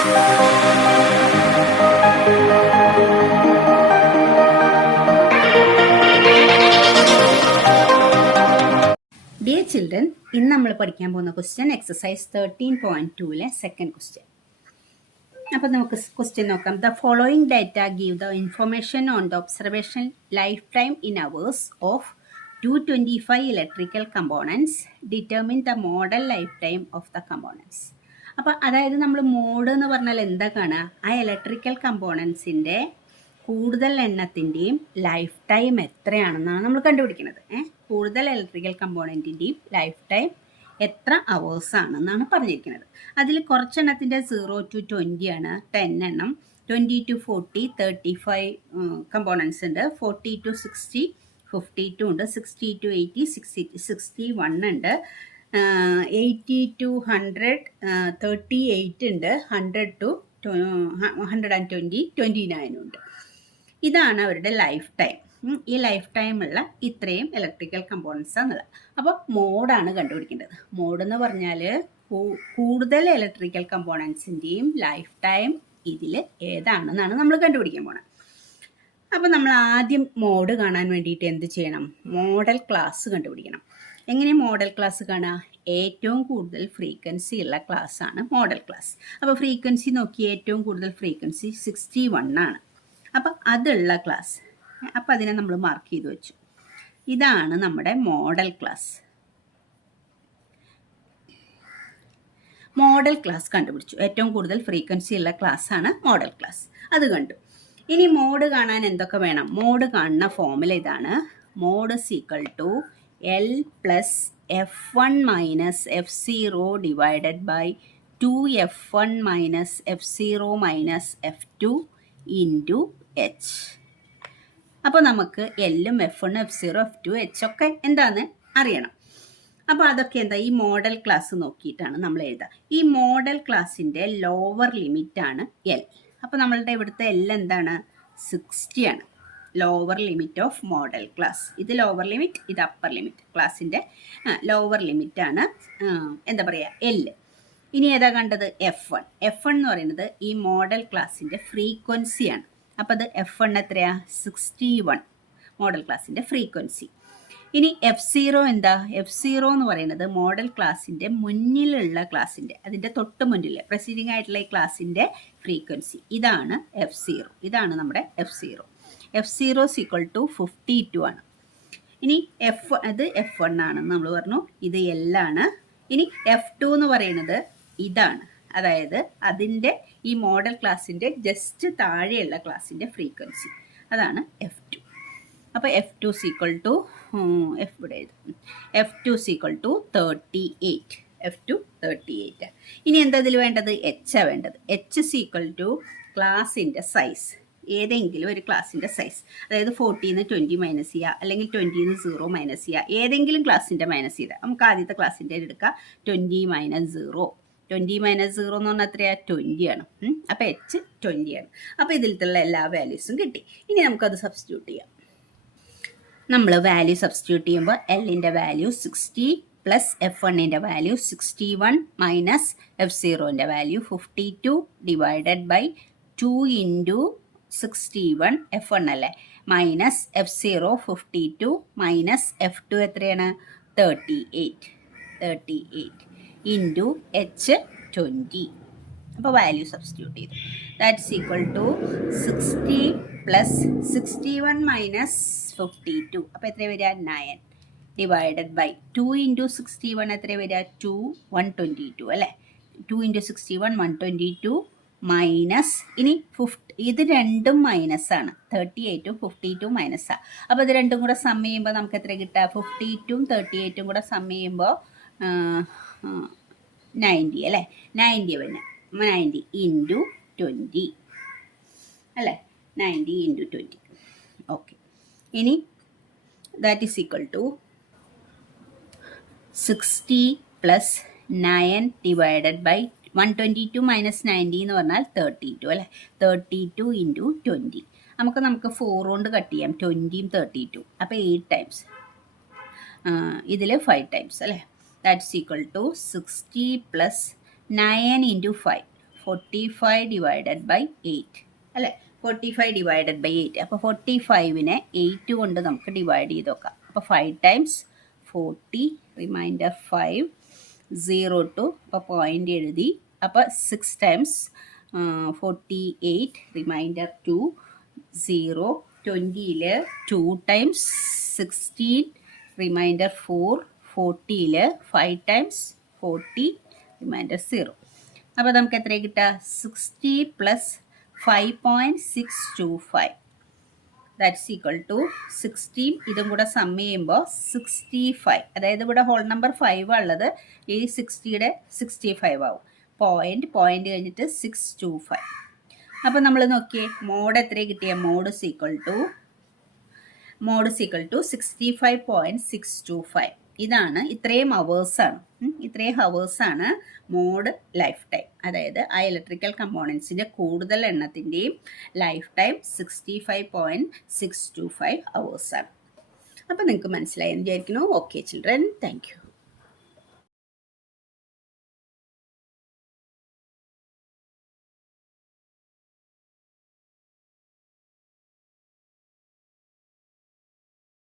Dear children, ഇന്ന് നമ്മൾ പഠിക്കാൻ പോകുന്ന ക്വസ്റ്റ്യൻ എക്സസൈസ് 13.2-ലെ സെക്കൻഡ് ക്വസ്റ്റ്യൻ. അപ്പം നമുക്ക് ക്വസ്റ്റ്യൻ നോക്കാം. The following data give the information on the observation life time in hours of 225 electrical components. Determine the model life time of the components. അപ്പം അതായത് നമ്മൾ മോഡ് എന്ന് പറഞ്ഞാൽ എന്താ കാണുക? ആ ഇലക്ട്രിക്കൽ കമ്പോണൻസിൻ്റെ കൂടുതൽ എണ്ണത്തിൻ്റെയും ലൈഫ് ടൈം എത്രയാണെന്നാണ് നമ്മൾ കണ്ടുപിടിക്കുന്നത്. കൂടുതൽ ഇലക്ട്രിക്കൽ കമ്പോണൻറ്റിൻ്റെയും ലൈഫ് ടൈം എത്ര അവേഴ്സ് ആണെന്നാണ് പറഞ്ഞിരിക്കുന്നത്. അതിൽ കുറച്ചെണ്ണത്തിൻ്റെ 0 to 20 ആണ്, 10 എണ്ണം, 20 to 40 35 കമ്പോണൻസ് ഉണ്ട്, 40 to 60 52 ഉണ്ട്, 60 to 80 61 ഉണ്ട്, 80 to 100 38 ഉണ്ട്, 100 to 120 29 ഉണ്ട്. ഇതാണ് അവരുടെ ലൈഫ് ടൈം. ഈ ലൈഫ് ടൈമുള്ള ഇത്രയും ഇലക്ട്രിക്കൽ കമ്പോണൻസ് ആണുള്ളത്. അപ്പോൾ മോഡാണ് കണ്ടുപിടിക്കേണ്ടത്. മോഡ് എന്ന് പറഞ്ഞാൽ കൂടുതൽ ഇലക്ട്രിക്കൽ കമ്പോണൻസിൻ്റെയും ലൈഫ് ടൈം ഇതിൽ ഏതാണെന്നാണ് നമ്മൾ കണ്ടുപിടിക്കാൻ പോണത്. അപ്പോൾ നമ്മൾ ആദ്യം മോഡ് കാണാൻ വേണ്ടിയിട്ട് എന്ത് ചെയ്യണം? മോഡൽ ക്ലാസ് കണ്ടുപിടിക്കണം. എങ്ങനെ മോഡൽ ക്ലാസ് കാണുക? ഏറ്റവും കൂടുതൽ ഫ്രീക്വൻസി ഉള്ള ക്ലാസ് ആണ് മോഡൽ ക്ലാസ്. അപ്പോൾ ഫ്രീക്വൻസി നോക്കി, ഏറ്റവും കൂടുതൽ ഫ്രീക്വൻസി 61 ആണ്. അപ്പം അതുള്ള ക്ലാസ്, അപ്പം അതിനെ നമ്മൾ മാർക്ക് ചെയ്ത് വെച്ചു. ഇതാണ് നമ്മുടെ മോഡൽ ക്ലാസ്. മോഡൽ ക്ലാസ് കണ്ടുപിടിച്ചു. ഏറ്റവും കൂടുതൽ ഫ്രീക്വൻസി ഉള്ള ക്ലാസ് ആണ് മോഡൽ ക്ലാസ്. അത് കണ്ടു. ഇനി മോഡ് കാണാൻ എന്തൊക്കെ വേണം? മോഡ് കാണുന്ന ഫോമുല ഇതാണ്. Mode equal to L plus F1 minus F0 divided by 2F1 minus F0 minus F2 into H. അപ്പോൾ നമുക്ക് എല്ലും F1 F0 F2 H ഒക്കെ എന്താണെന്ന് അറിയണം. അപ്പോൾ അതൊക്കെ എന്താ? ഈ മോഡൽ ക്ലാസ് നോക്കിയിട്ടാണ് നമ്മൾ എഴുതുക. ഈ മോഡൽ ക്ലാസ്സിൻ്റെ ലോവർ ലിമിറ്റാണ് L. അപ്പോൾ നമ്മളുടെ ഇവിടുത്തെ L എന്താണ്? 60 ആണ്. Lower limit of model class. ഇത് ലോവർ ലിമിറ്റ്, ഇത് അപ്പർ ലിമിറ്റ്. ക്ലാസ്സിൻ്റെ ലോവർ ലിമിറ്റാണ് എന്താ പറയുക? L. ഇനി ഏതാ കണ്ടത്? F1. F1 എന്ന് പറയുന്നത് ഈ മോഡൽ ക്ലാസ്സിൻ്റെ ഫ്രീക്വൻസിയാണ്. അപ്പോൾ അത് F1 എത്രയാ? 61 മോഡൽ ക്ലാസ്സിൻ്റെ ഫ്രീക്വൻസി. ഇനി F0 എന്താ? F0 എന്ന് പറയുന്നത് മോഡൽ ക്ലാസ്സിൻ്റെ മുന്നിലുള്ള ക്ലാസ്സിൻ്റെ, അതിൻ്റെ തൊട്ട് മുന്നിൽ പ്രൊസീഡിങ് ആയിട്ടുള്ള ഈ ക്ലാസ്സിൻ്റെ ഫ്രീക്വൻസി. ഇതാണ് F0. ഇതാണ് നമ്മുടെ F0. F0 ഈക്വൽ ടു 52 ആണ്. ഇനി ഇത് F1 ആണെന്ന് നമ്മൾ പറഞ്ഞു. ഇത് L ആണ്. ഇനി F2 എന്ന് പറയുന്നത് ഇതാണ്. അതായത് അതിൻ്റെ ഈ മോഡൽ ക്ലാസ്സിൻ്റെ ജസ്റ്റ് താഴെയുള്ള ക്ലാസ്സിൻ്റെ ഫ്രീക്വൻസി. അതാണ് F2. അപ്പോൾ F2 equal to F2 equal to 38. F2 38. ഇനി എന്താ ഇതിൽ വേണ്ടത്? H ആണ് വേണ്ടത്. H ഈക്വൽ ടു ക്ലാസ്സിൻ്റെ സൈസ്. ഏതെങ്കിലും ഒരു ക്ലാസ്സിൻ്റെ സൈസ്, അതായത് 40-ന്ന് 20 മൈനസ് ചെയ്യുക, അല്ലെങ്കിൽ 20-ന്ന് 0 മൈനസ് ചെയ്യുക, ഏതെങ്കിലും ക്ലാസ്സിൻ്റെ മൈനസ് ചെയ്താൽ നമുക്ക് ആദ്യത്തെ ക്ലാസ്സിൻ്റെ എടുക്കുക. 20 മൈനസ് 0. 20 മൈനസ് 0 എന്ന് പറഞ്ഞാൽ എത്രയാണ്? 20 ആണ്. അപ്പോൾ H 20 ആണ്. അപ്പോൾ ഇതിലുള്ള എല്ലാ വാല്യൂസും കിട്ടി. ഇനി നമുക്കത് സബ്സ്റ്റിറ്റ്യൂട്ട് ചെയ്യാം. നമ്മൾ വാല്യൂ സബ്സ്റ്റിറ്റ്യൂട്ട് ചെയ്യുമ്പോൾ Lൻ്റെ വാല്യൂ 60 പ്ലസ് F1ൻ്റെ വാല്യൂ 61 മൈനസ് F0ൻ്റെ value 52 divided by 2 into 61 F1 അല്ലേ, മൈനസ് F0 52 മൈനസ് F2 എത്രയാണ്? 38 ഇൻറ്റു H 20. അപ്പോൾ വാല്യൂ സബ്സ്റ്റിറ്റ്യൂട്ട് ചെയ്തു. That's equal to 60 plus 61 minus 52. അപ്പോൾ എത്ര വരിക? 9 ഡിവൈഡഡ് ബൈ 2 ഇൻറ്റു 61 എത്ര വരിക? 2 122 അല്ലേ. 2 ഇൻറ്റു 61 122 മൈനസ്, ഇനി ഇത് രണ്ടും മൈനസാണ്. 38ഉം 52 മൈനസാണ്. അപ്പോൾ ഇത് രണ്ടും കൂടെ സം ചെയ്യുമ്പോൾ നമുക്ക് എത്ര കിട്ടുക? 52ഉം 38ഉം കൂടെ സം ചെയ്യുമ്പോൾ 90 അല്ലേ. 90 പിന്നെ 90 ഇൻറ്റു 20 അല്ലേ. 90 ഇൻറ്റു 20. ഓക്കെ. ഇനി that is equal to 60 plus 9 divided by 122 minus 90 എന്ന് പറഞ്ഞാൽ 32 അല്ലേ. 32 ഇൻറ്റു 20. നമുക്ക് 4 കൊണ്ട് കട്ട് ചെയ്യാം. 20ഉം 32. അപ്പോൾ 8 ടൈംസ്, ഇതിൽ 5 ടൈംസ് അല്ലേ. That's equal to 60 plus 9 into 5. 45 divided by 8 അല്ലേ? 45 ഡിവൈഡഡ് ബൈ 8. അപ്പോൾ 45നെ 8 കൊണ്ട് നമുക്ക് ഡിവൈഡ് ചെയ്ത് നോക്കാം. അപ്പോൾ 5 ടൈംസ് 40 റിമൈൻഡർ 5 0 ടു അപ്പോൾ പോയിൻ്റ് എഴുതി. അപ്പോൾ 6 ടൈംസ് 48 റിമൈൻഡർ 2 0. 20ൽ 2 ടൈംസ് 16 റിമൈൻഡർ 4. 40ൽ 5 ടൈംസ് 40 റിമൈൻഡർ 0. അപ്പോൾ നമുക്ക് എത്ര കിട്ടുക? 60 പ്ലസ് 5.625 ദാറ്റ്സ് ഈക്വൽ ടു 16. ഇതും കൂടെ സം ചെയ്യുമ്പോൾ 65. അതായത് ഇവിടെ ഹോൾ നമ്പർ 5 ഉള്ളത്, ഈ 60യുടെ 65 ആവും. പോയിന്റ് കഴിഞ്ഞിട്ട് 625. അപ്പോൾ നമ്മൾ നോക്കിയേ മോഡ് എത്ര കിട്ടിയ? Mode equal to 65.625. ഇതാണ്, ഇത്രയും ഹവേഴ്സാണ് മോഡ് ലൈഫ് ടൈം. അതായത് ആ ഇലക്ട്രിക്കൽ കമ്പോണൻസിൻ്റെ കൂടുതൽ എണ്ണത്തിൻ്റെയും ലൈഫ് ടൈം 65.625 ഹവേഴ്സാണ്. അപ്പോൾ നിങ്ങൾക്ക് മനസ്സിലായെന്ന് വിചാരിക്കുന്നു. Okay children, thank you.